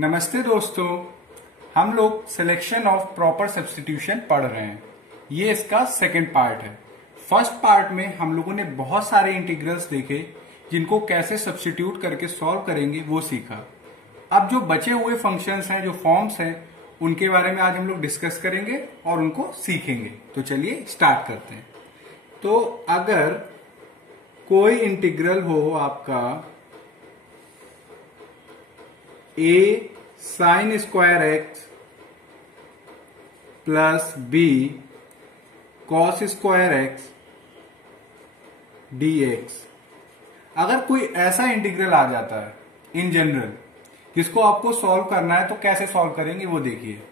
नमस्ते दोस्तों, हम लोग सिलेक्शन ऑफ प्रॉपर सब्स्टिट्यूशन पढ़ रहे हैं। ये इसका सेकंड पार्ट है। फर्स्ट पार्ट में हम लोगों ने बहुत सारे इंटीग्रल्स देखे जिनको कैसे सब्स्टिट्यूट करके सॉल्व करेंगे वो सीखा। अब जो बचे हुए फंक्शंस हैं, जो फॉर्म्स हैं, उनके बारे में आज हम लोग डिस्कस करेंगे और उनको सीखेंगे। तो चलिए स्टार्ट करते हैं। तो अगर कोई इंटीग्रल हो आपका a sine square x plus b cos square x dx, अगर कोई ऐसा इंटीग्रल आ जाता है इन जनरल जिसको आपको सॉल्व करना है, तो कैसे सॉल्व करेंगे वो देखिए।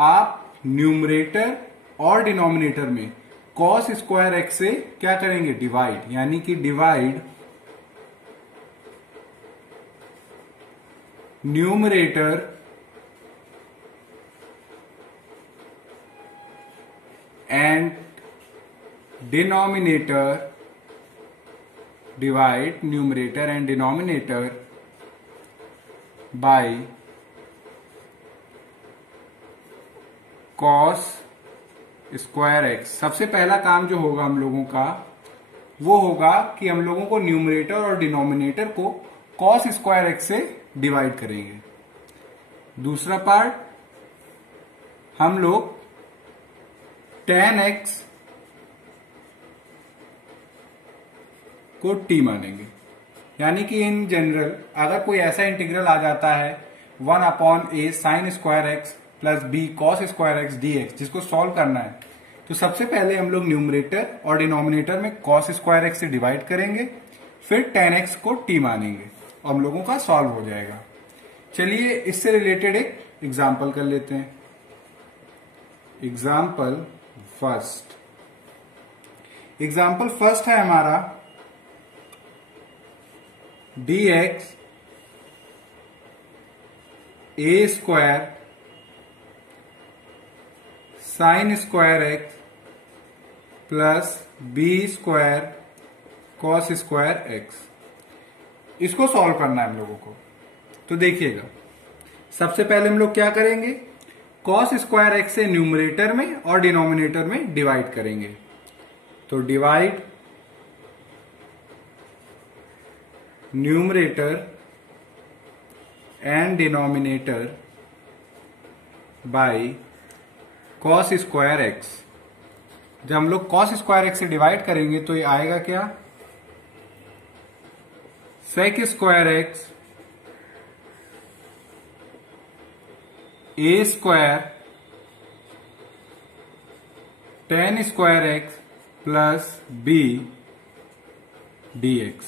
आप न्यूमरेटर और डिनोमिनेटर में कॉस स्क्वायर एक्स से क्या करेंगे, डिवाइड, यानी कि divide numerator and denominator, divide numerator and denominator by cos square x. सबसे पहला काम जो होगा हम लोगों का वो होगा कि हम लोगों को न्यूमरेटर और डिनोमिनेटर को कॉस स्क्वायर एक्स से डिवाइड करेंगे। दूसरा पार्ट, हम लोग tan x को t मानेंगे, यानी कि इन जनरल अगर कोई ऐसा इंटीग्रल आ जाता है 1/a sine square x plus b cos square x dx, जिसको सॉल्व करना है, तो सबसे पहले हम लोग न्यूमरेटर और डिनोमिनेटर में कॉस स्क्वायर एक्स से डिवाइड करेंगे, फिर tan x को t मानेंगे और हम लोगों का सॉल्व हो जाएगा। चलिए इससे रिलेटेड एक एग्जाम्पल कर लेते हैं। एग्जाम्पल फर्स्ट है हमारा dx a square sine square x plus b square cos square x. इसको सॉल्व करना है हम लोगों को। तो देखिएगा, सबसे पहले हम लोग क्या करेंगे, कॉस स्क्वायर एक्स से न्यूमरेटर में और डिनोमिनेटर में डिवाइड करेंगे। तो divide numerator and denominator by cos square x. जब हम लोग कॉस स्क्वायर एक्स से डिवाइड करेंगे तो ये आएगा क्या, sec square x a square tan square x plus b dx।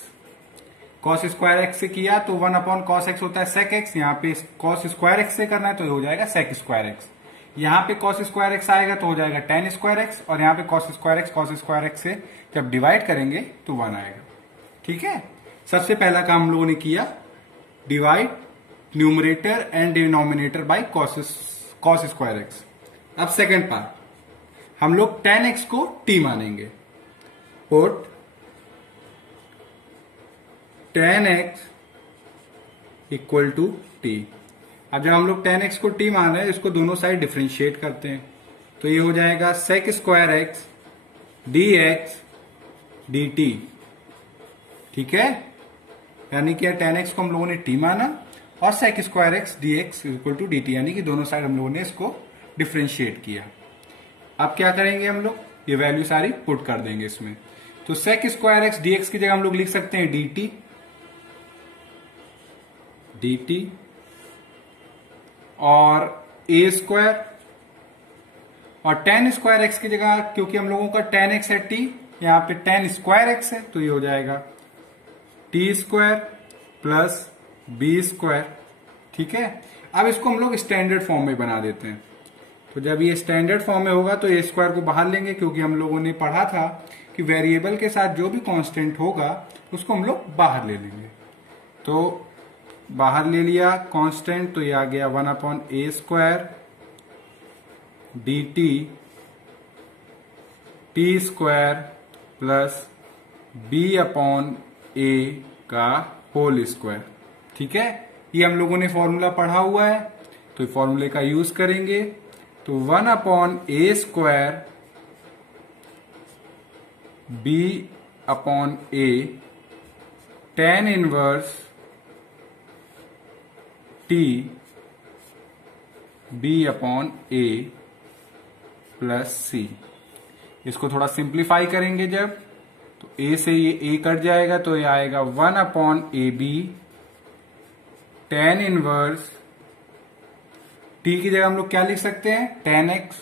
Cos square x से किया तो 1/cos x होता है सेक एक्स, यहाँ पे कॉस स्क्वायर एक्स से करना है तो हो जाएगा सेक स्क्वायर एक्स। यहाँ पे कॉस स्क्वायर एक्स आएगा तो हो जाएगा टेन स्क्वायर एक्स, और यहाँ पे कॉस स्क्वायर एक्स से जब डिवाइड करेंगे तो 1 आएगा। ठीक है, सबसे पहला काम हम लोगों ने किया, divide numerator and denominator by cos square x. अब सेकेंड पार्ट, हम लोग tan x को t मानेंगे। Put tan x equal to t। अब जब हम लोग tan x को t मान रहे हैं, इसको दोनों साइड डिफरेंशिएट करते हैं, तो ये हो जाएगा sec square x dx dt। ठीक है, यानी कि tan x को हम लोगों ने t माना और sec square x dx equal to dt, यानी कि दोनों साइड हम लोगों ने इसको डिफरेंशिएट किया। अब क्या करेंगे, हम लोग ये वैल्यू सारी पुट कर देंगे इसमें। तो sec स्क्वायर एक्स dx की जगह हम लोग लिख सकते हैं dt और a स्क्वायर, और tan स्क्वायर एक्स की जगह क्योंकि हम लोगों का tan x है t, यहाँ पे tan स्क्वायर एक्स है, तो ये हो जाएगा t square plus B square. ठीक है, अब इसको हम लोग स्टैंडर्ड फॉर्म में बना देते हैं। तो जब ये स्टैंडर्ड फॉर्म में होगा तो ए स्क्वायर को बाहर लेंगे, क्योंकि हम लोगों ने पढ़ा था कि वेरिएबल के साथ जो भी कांस्टेंट होगा उसको हम लोग बाहर ले लेंगे। तो बाहर ले लिया कांस्टेंट, तो ये आ गया 1/a square dt t square plus b/a का होल स्क्वायर। ठीक है, ये हम लोगों ने फॉर्मूला पढ़ा हुआ है, तो फॉर्मूले का यूज करेंगे। तो 1/a² b/a tan inverse t b/a plus c। इसको थोड़ा सिंप्लीफाई करेंगे जब, तो a से ये a कट जाएगा, तो ये आएगा 1/ab tan इनवर्स t की जगह हम लोग क्या लिख सकते हैं, tan x।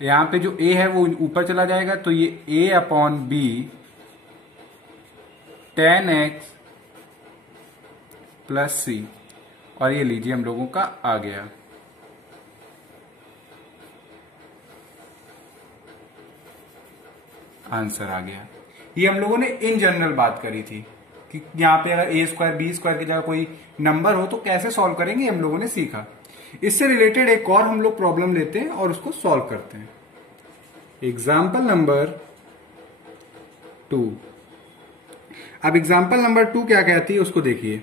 यहां पे जो a है वो ऊपर चला जाएगा, तो ये a/b tan x plus c, और ये लीजिए हम लोगों का आ गया। आंसर आ गया। ये हम लोगों ने इन जनरल बात करी थी कि यहाँ पे अगर a² b² की जगह कोई नंबर हो तो कैसे सॉल्व करेंगे, हम लोगों ने सीखा। इससे रिलेटेड एक और हम लोग प्रॉब्लम लेते हैं और उसको सॉल्व करते हैं। Example number 2। अब एग्जाम्पल नंबर 2 क्या कहती है उसको देखिए।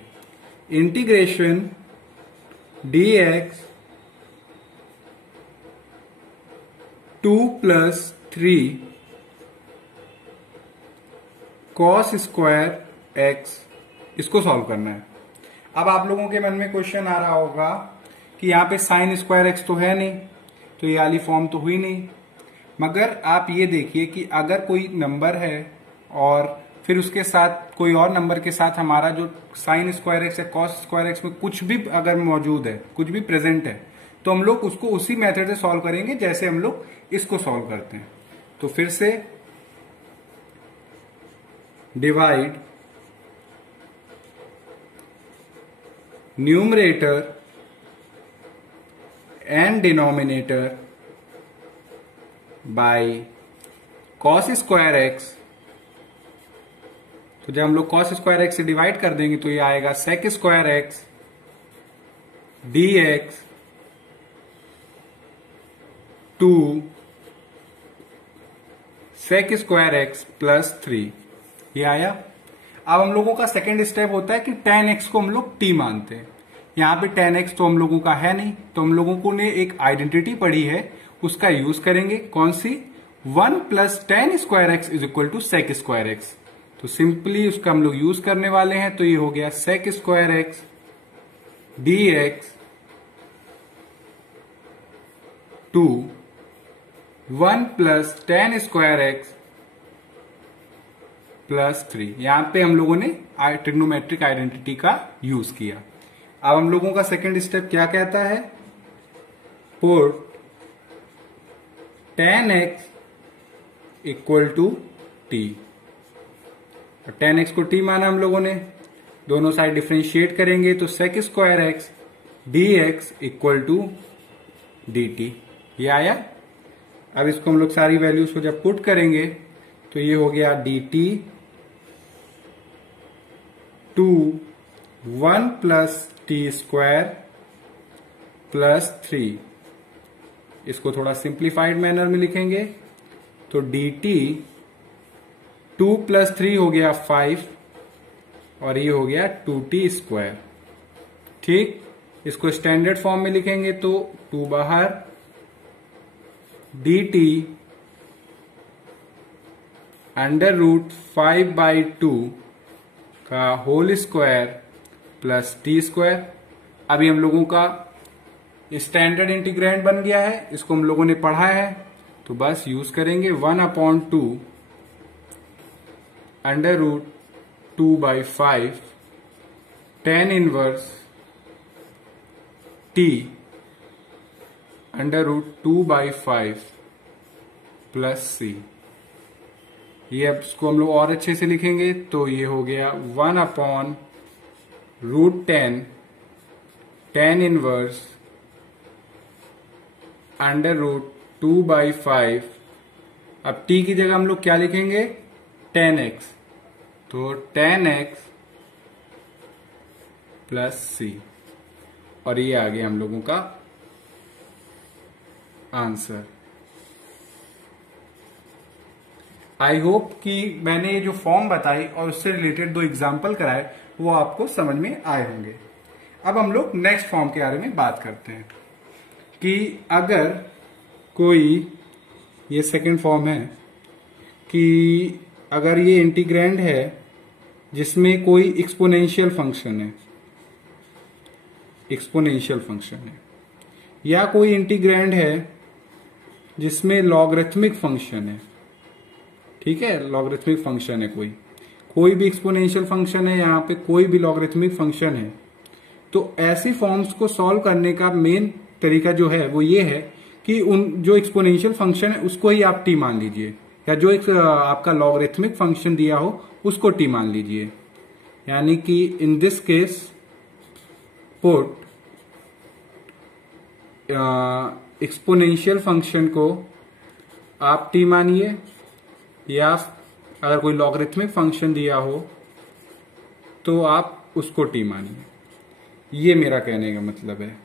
Integration dx 2 + 3 cos square x, इसको सॉल्व करना है। अब आप लोगों के मन में क्वेश्चन आ रहा होगा कि यहाँ पे sin स्क्वायर x तो है नहीं, तो ये वाली फॉर्म तो हुई नहीं। मगर आप ये देखिए कि अगर कोई नंबर है और फिर उसके साथ कोई और नंबर के साथ हमारा जो sin स्क्वायर x या cos स्क्वायर x में कुछ भी अगर मौजूद है, कुछ भी प्रेजेंट है, तो हम लोग उसको उसी मेथड से सॉल्व करेंगे जैसे हम लोग इसको सॉल्व करते हैं। तो फिर से divide numerator and denominator bye cos square x। तो जब हम लोग cos स्क्वायर x से डिवाइड कर देंगे तो ये आएगा sec square x dx 2 sec square x plus 3, ये आया। अब हम लोगों का सेकेंड स्टेप होता है कि tan x को हम लोग t मानते हैं। यहां पे tan x तो हम लोगों का है नहीं, तो हम लोगों को ने एक आइडेंटिटी पढ़ी है, उसका यूज करेंगे। कौन सी, 1 + tan square x = sec square x। तो सिंपली उसका हम लोग यूज करने वाले हैं, तो ये हो गया sec square x dx 2 1 + tan square x plus 3। यहां पे हम लोगों ने ट्रिग्नोमेट्रिक आइडेंटिटी का यूज किया। अब हम लोगों का सेकेंड स्टेप क्या कहता है, put tan x = t। tan x को t माना हम लोगों ने, दोनों साइड डिफरेंशिएट करेंगे तो sec square x dx = dt, ये आया। अब इसको हम लोग सारी वैल्यूज को जब पुट करेंगे तो ये हो गया dt 2 1 + t² प्लस 3। इसको थोड़ा सिंप्लीफाइड मैनर में लिखेंगे तो dt 2 + 3 हो गया 5 और ये हो गया 2t²। ठीक, इसको स्टैंडर्ड फॉर्म में लिखेंगे तो 2 बाहर, dt √5/2 का होल स्क्वायर प्लस t²। अभी हम लोगों का स्टैंडर्ड इंटीग्रेंड बन गया है, इसको हम लोगों ने पढ़ा है, तो बस यूज करेंगे 1/2 √2/5 tan inverse t √2/5 plus c। ये अब इसको हम लोग और अच्छे से लिखेंगे तो ये हो गया 1/√10 tan इनवर्स √2/5। अब t की जगह हम लोग क्या लिखेंगे, tan x, तो tan x प्लस c, और ये आ गया हम लोगों का आंसर। आई होप कि मैंने ये जो फॉर्म बताई और उससे रिलेटेड 2 एग्जाम्पल कराए वो आपको समझ में आए होंगे। अब हम लोग नेक्स्ट फॉर्म के बारे में बात करते हैं कि अगर कोई, ये सेकंड फॉर्म है कि अगर ये इंटीग्रैंड है जिसमें कोई एक्सपोनेंशियल फंक्शन है, एक्सपोनेंशियल फंक्शन है, या कोई इंटीग्रैंड है जिसमें लॉगरिथमिक फंक्शन है, ठीक है, लॉगरिथमिक फंक्शन है, कोई भी एक्सपोनेंशियल फंक्शन है, यहां पे कोई भी लॉगरिथमिक फंक्शन है, तो ऐसी फॉर्म्स को सॉल्व करने का मेन तरीका जो है वो ये है कि उन जो एक्सपोनेंशियल फंक्शन है उसको ही आप टी मान लीजिए, या जो एक आपका लॉगरिथमिक फंक्शन दिया हो उसको टी मान लीजिए। यानी कि in this case put exponential function को आप टी मानिए, या अगर कोई लॉगरिथमिक फंक्शन दिया हो तो आप उसको टी मानिए। ये मेरा कहने का मतलब है।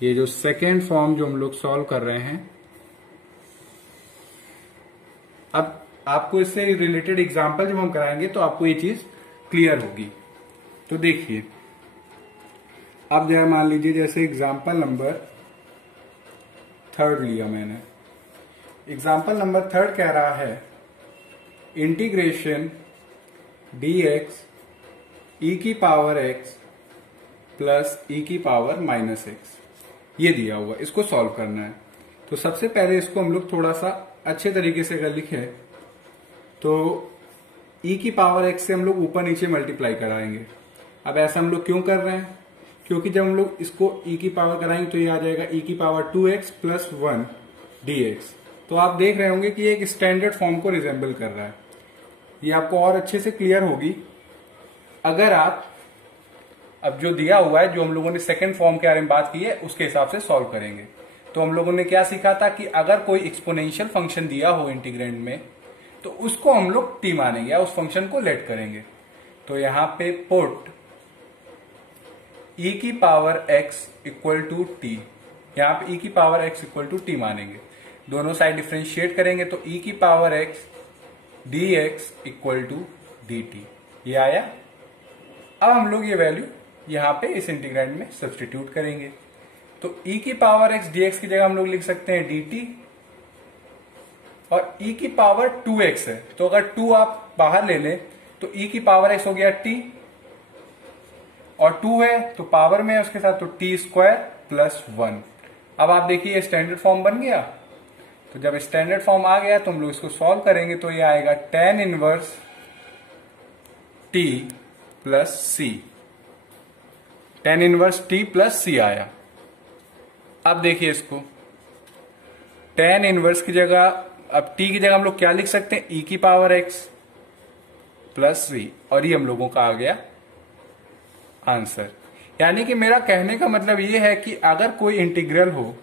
ये जो सेकेंड फॉर्म जो हम लोग सॉल्व कर रहे हैं, अब आपको इससे रिलेटेड एग्जांपल जब हम कराएंगे तो आपको ये चीज क्लियर होगी। तो देखिए, अब जरा मान लीजिए जैसे एग्जांपल नंबर 3 लिया मैंने। एग्जांपल नंबर 3 कह रहा है इंटीग्रेशन dx e की पावर x प्लस e की पावर माइनस x, ये दिया हुआ, इसको सॉल्व करना है। तो सबसे पहले इसको हम लोग थोड़ा सा अच्छे तरीके से अगर लिखें तो e की पावर x से हम लोग ऊपर नीचे मल्टीप्लाई कराएंगे। अब ऐसा हम लोग क्यों कर रहे हैं? क्योंकि जब हम लोग इसको e की पावर कराएंगे तो ये आ जाएगा e की पावर 2x प्लस 1 dx। तो आप देख रहे होंगे कि ये एक स्टैंडर्ड फॉर्म को रिजेंबल कर रहा है। ये आपको और अच्छे से क्लियर होगी अगर आप अब जो दिया हुआ है, जो हम लोगों ने सेकंड फॉर्म के बारे में बात की है, उसके हिसाब से सॉल्व करेंगे। तो हम लोगों ने क्या सीखा था कि अगर कोई एक्सपोनेंशियल फंक्शन दिया हो इंटीग्रेंड में तो उसको हम लोग टी मानेंगे या उस फंक्शन को लेट करेंगे। तो यहां पे पुट e की power x equal to T, यहां पे e की power x equal to T मानेंगे। दोनों साइड डिफ्रेंशिएट करेंगे तो e की power x dx equal to dt, ये आया। अब हम लोग ये वैल्यू यहां पे इस इंटीग्रैंड में सब्स्टिट्यूट करेंगे। तो e की पावर x dx की जगह हम लोग लिख सकते हैं dt, और e की पावर 2x है तो अगर 2 आप बाहर ले लें तो e की पावर x हो गया t, और 2 है तो पावर में है उसके साथ, तो t स्क्वायर प्लस 1। अब आप देखिए स्टैंडर्ड फॉर्म बन गया। तो जब स्टैंडर्ड फॉर्म आ गया तो हम लोग इसको सॉल्व करेंगे तो ये आएगा tan inverse t plus c, tan inverse t plus c आया। अब देखिए इसको tan इनवर्स की जगह, अब t की जगह हम लोग क्या लिख सकते हैं, e की पावर x प्लस c, और ये हम लोगों का आ गया आंसर। यानी कि मेरा कहने का मतलब ये है कि अगर कोई इंटीग्रल हो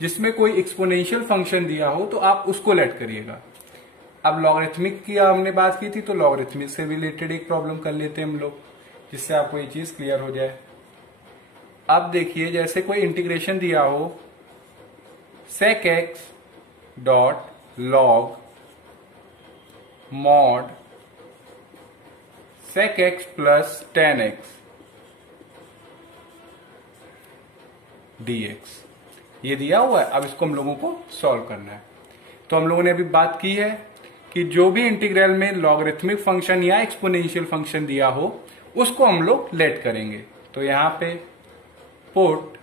जिसमें कोई एक्सपोनेंशियल फंक्शन दिया हो तो आप उसको लेट करिएगा। अब लॉगरिथमिक की हमने बात की थी तो लॉगरिथमिक से रिलेटेड एक प्रॉब्लम कर लेते हैं हम लोग, जिससे आपको ये चीज क्लियर हो जाए। अब देखिए जैसे कोई इंटीग्रेशन दिया हो sec x dot log mod sec x plus tan x dx, ये दिया हुआ है। अब इसको हम लोगों को सॉल्व करना है। तो हम लोगों ने अभी बात की है कि जो भी इंटीग्रल में लॉगरिथमिक फंक्शन या एक्सपोनेंशियल फंक्शन दिया हो उसको हम लोग लेट करेंगे। तो यहां पे put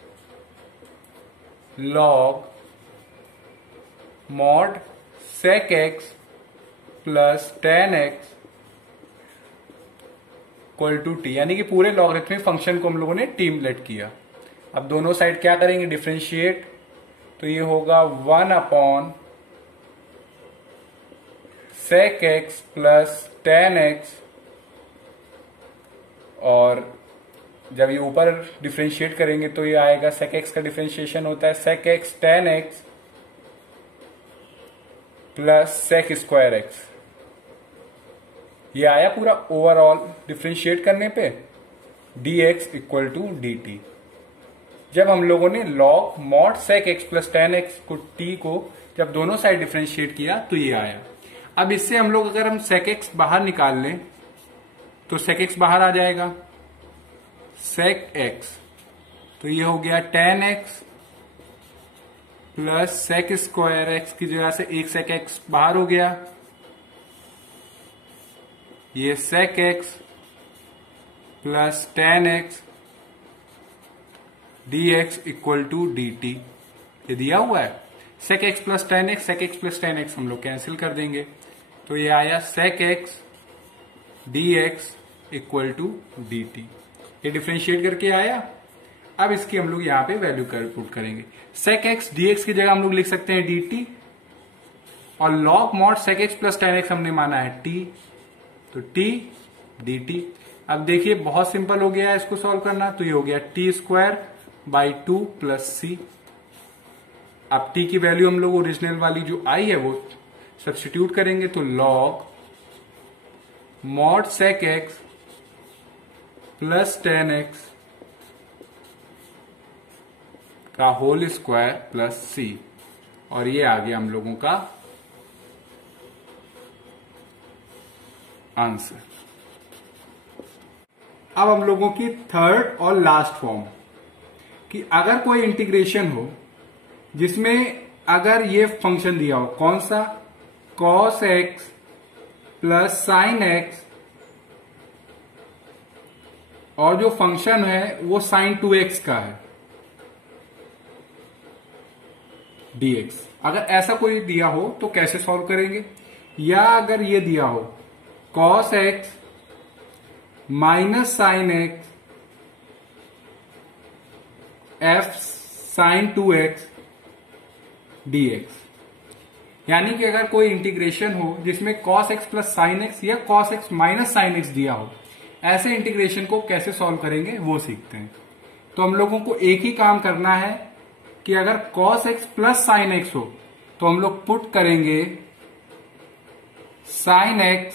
log mod sec x plus tan x equal to T, यानी कि पूरे लॉगरिथमिक फंक्शन को हम लोगों ने टी लेट किया। अब दोनों साइड क्या करेंगे, डिफरेंशिएट, तो ये होगा 1 upon sec x plus tan x, और जब ये ऊपर डिफरेंशिएट करेंगे तो ये आएगा sec x का डिफरेंशिएशन होता है sec x tan x plus sec square x, ये आया पूरा ओवरऑल डिफरेंशिएट करने पे dx इक्वल टू dt। जब हम लोगों ने log mod sec x plus tan x को t को जब दोनों साइड डिफरेंशिएट किया तो ये आया। अब इससे हम लोग अगर हम sec x बाहर निकाल लें तो sec x बाहर आ जाएगा, sec x तो ये हो गया tan x plus sec square x की जगह से एक सेक एक्स बाहर हो गया, ये sec x plus tan x dx equal to dt। ये दिया हुआ है sec x plus tan x, sec x plus tan x हम लोग कैंसिल कर देंगे, तो ये आया sec x dx equal to dt। ये डिफरेंशिएट करके आया। अब इसकी हम लोग यहां पे वैल्यू पुट करेंगे। सेक एक्स dx की जगह हम लोग लिख सकते हैं dt, और log mod sec x plus tan x हमने माना है t, तो t dt। अब देखिए बहुत सिंपल हो गया है इसको सॉल्व करना, तो ये हो गया t square by 2 plus c। अब t की वैल्यू हम लोग ओरिजिनल वाली जो आई है वो सब्स्टिट्यूट करेंगे, तो log mod sec x plus tan x का होल स्क्वायर प्लस c, और ये आ गया हम लोगों का आंसर। अब हम लोगों की थर्ड और लास्ट फॉर्म, कि अगर कोई इंटीग्रेशन हो जिसमें अगर ये फंक्शन दिया हो, कौन सा, cos x plus sin x, और जो फंक्शन है वो sin 2x का है dx। अगर ऐसा कोई दिया हो तो कैसे सॉल्व करेंगे, या अगर ये दिया हो cos x minus sin x f sin 2x dx, यानी कि अगर कोई इंटीग्रेशन हो जिसमें cos x plus sin x या cos x minus sin x दिया हो, ऐसे इंटीग्रेशन को कैसे सॉल्व करेंगे वो सीखते हैं। तो हम लोगों को एक ही काम करना है कि अगर cos x plus sin x हो तो हम लोग पुट करेंगे sin x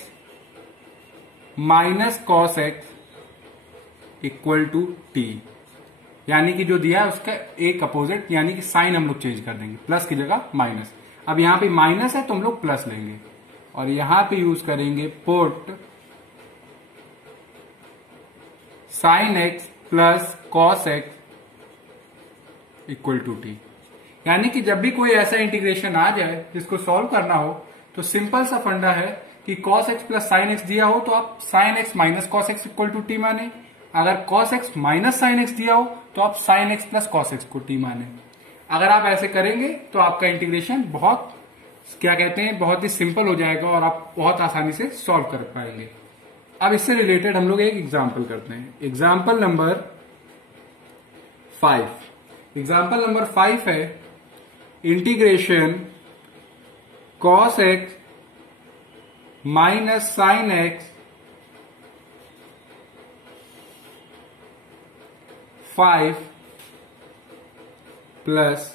minus cos x equal to t, यानी कि जो दिया है उसका एक अपोजिट, यानी कि साइन हम लोग चेंज कर देंगे, प्लस की जगह माइनस। अब यहां पे माइनस है तो हम लोग प्लस लेंगे, और यहां पे यूज करेंगे put sin x plus cos x equal to T. यानी कि जब भी कोई ऐसा इंटीग्रेशन आ जाए जिसको सॉल्व करना हो, तो सिंपल सा फंडा है कि cos x plus sin x दिया हो तो आप sin x minus cos x equal to T माने, अगर cos x minus sin x दिया हो तो आप sin x plus cos x को t माने। अगर आप ऐसे करेंगे तो आपका इंटीग्रेशन बहुत क्या कहते हैं बहुत ही सिंपल हो जाएगा और आप बहुत आसानी से सॉल्व कर पाएंगे। अब इससे रिलेटेड हम लोग एक एग्जाम्पल करते हैं। Example number 5। एग्जाम्पल नंबर 5 है integration cos x minus sin x 5 plus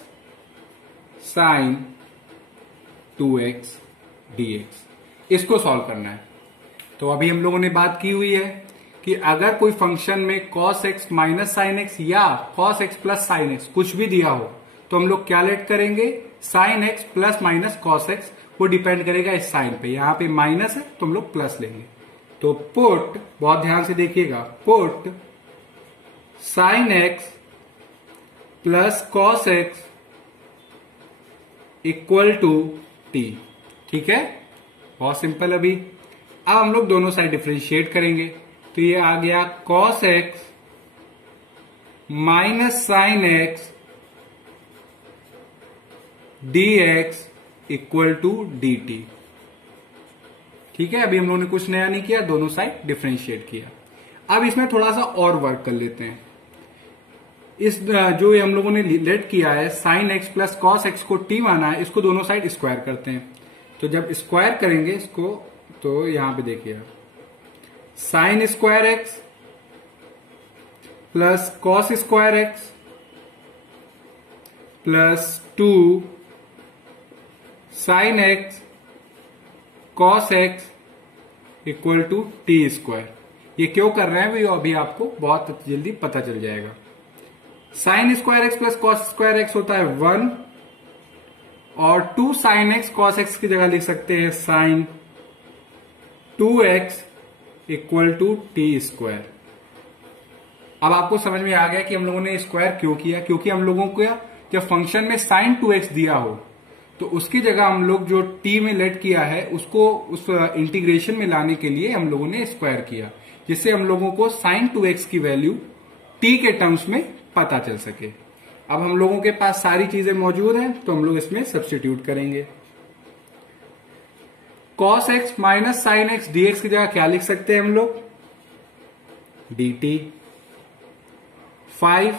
sin 2x dx, इसको सॉल्व करना है। तो अभी हम लोगों ने बात की हुई है कि अगर कोई फंक्शन में cos x minus sin x या cos x plus sin x कुछ भी दिया हो तो हम लोग क्या लेट करेंगे, sin x plus minus cos x, वो डिपेंड करेगा इस साइन पे। यहां पे माइनस है तो हम लोग प्लस लेंगे। तो पुट, बहुत ध्यान से देखिएगा, put sin x plus cos x equal to t। ठीक है, बहुत सिंपल। अभी अब हम लोग दोनों साइड डिफरेंशिएट करेंगे, तो ये आ गया cos x minus sin x dx equal to dt। ठीक है, अभी हम लोगों ने कुछ नया नहीं किया, दोनों साइड डिफरेंशिएट किया। अब इसमें थोड़ा सा और वर्क कर लेते हैं। इस जो हम लोगों ने लेट किया है sin x plus cos x को t माना है, इसको दोनों साइड स्क्वायर करते हैं। तो जब स्क्वायर करेंगे इसको, तो यहां पे देखिए sin square x plus cos square x plus 2 sin x cos x equal to T square. ये क्यों कर रहे हैं वो अभी आपको बहुत जल्दी पता चल जाएगा। Sine square x plus cos square x होता है 1, और 2 साइन एक्स कॉस एक्स की जगह लिख सकते हैं sine 2x equal to T square. अब आपको समझ में आ गया कि हम लोगों ने स्क्वायर क्यों किया, क्योंकि हम लोगों को जब फंक्शन में sin 2x दिया हो तो उसकी जगह हम लोग जो t में लेट किया है उसको उस इंटीग्रेशन में लाने के लिए हम लोगों ने स्क्वायर किया, जिससे हम लोगों को sin 2x की वैल्यू t के टर्म्स में पता चल सके। अब हम लोगों के पास सारी चीजें मौजूद हैं तो हम लोग इसमें सब्स्टिट्यूट करेंगे। cos x minus sine x dx की जगह क्या लिख सकते हैं हम लोग, dt 5,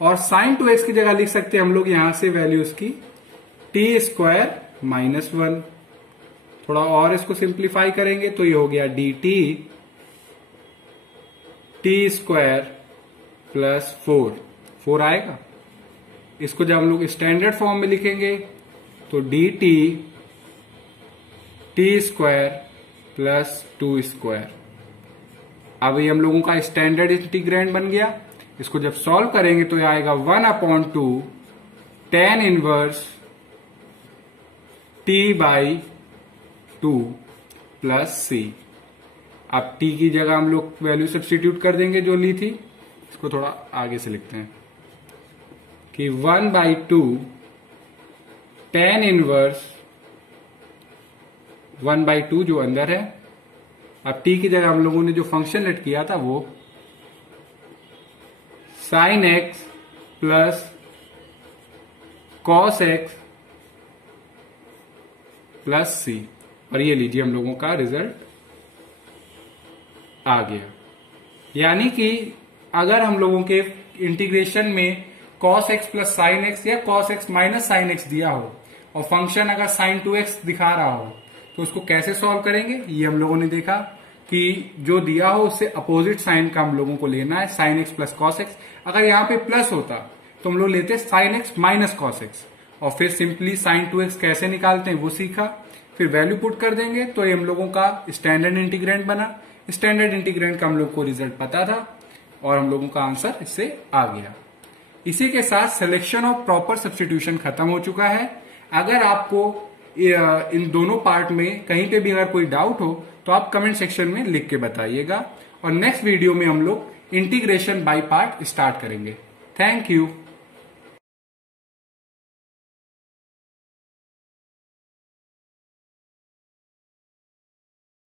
और साइन 2x की जगह लिख सकते हैं हम लोग यहां से वैल्यू उसकी t स्क्वायर माइनस 1। थोड़ा और इसको सिंप्लीफाई करेंगे तो ये हो गया dt t स्क्वायर प्लस 4 आएगा। इसको जब हम लोग स्टैंडर्ड फॉर्म में लिखेंगे तो dt t square plus 2 square. अब ये हम लोगों का स्टैंडर्ड इंटीग्रेंड बन गया। इसको जब सॉल्व करेंगे तो ये आएगा 1/2 tan inverse t by 2 plus c। अब t की जगह हम लोग वैल्यू सब्स्टिट्यूट कर देंगे जो ली थी। इसको थोड़ा आगे से लिखते हैं कि 1/2 tan इनवर्स 1/2 जो अंदर है। अब t की जगह हम लोगों ने जो फंक्शन लेट किया था वो sin x plus cos x plus c, और ये लीजिए हम लोगों का रिजल्ट आ गया। यानी कि अगर हम लोगों के इंटीग्रेशन में cos x plus sin x या cos x minus sin x दिया हो और फंक्शन अगर sin 2x दिखा रहा हो तो उसको कैसे सॉल्व करेंगे, ये हम लोगों ने देखा कि जो दिया हो उससे अपोजिट साइन का हम लोगों को लेना है, sin x plus cos x। अगर यहाँ पे प्लस होता तो हम लोग लेते sin x minus cos x, और फिर सिंपली sin 2x कैसे निकालते हैं वो सीखा। फिर वैल्यू पुट कर देंगे तो ये हम लोगों का स्टैंडर्ड इंटीग्रेंड बना। स्टैंडर्ड इंटीग्रेंड का हम लोग को रिजल्ट पता था और हम लोगों का आंसर इससे आ गया। इसी के साथ सिलेक्शन ऑफ प्रॉपर सब्स्टिट्यूशन खत्म हो चुका है। अगर आपको इन दोनों पार्ट में कहीं पे भी अगर कोई डाउट हो तो आप कमेंट सेक्शन में लिख के बताइएगा, और नेक्स्ट वीडियो में हम लोग इंटीग्रेशन बाय पार्ट स्टार्ट करेंगे। Thank you.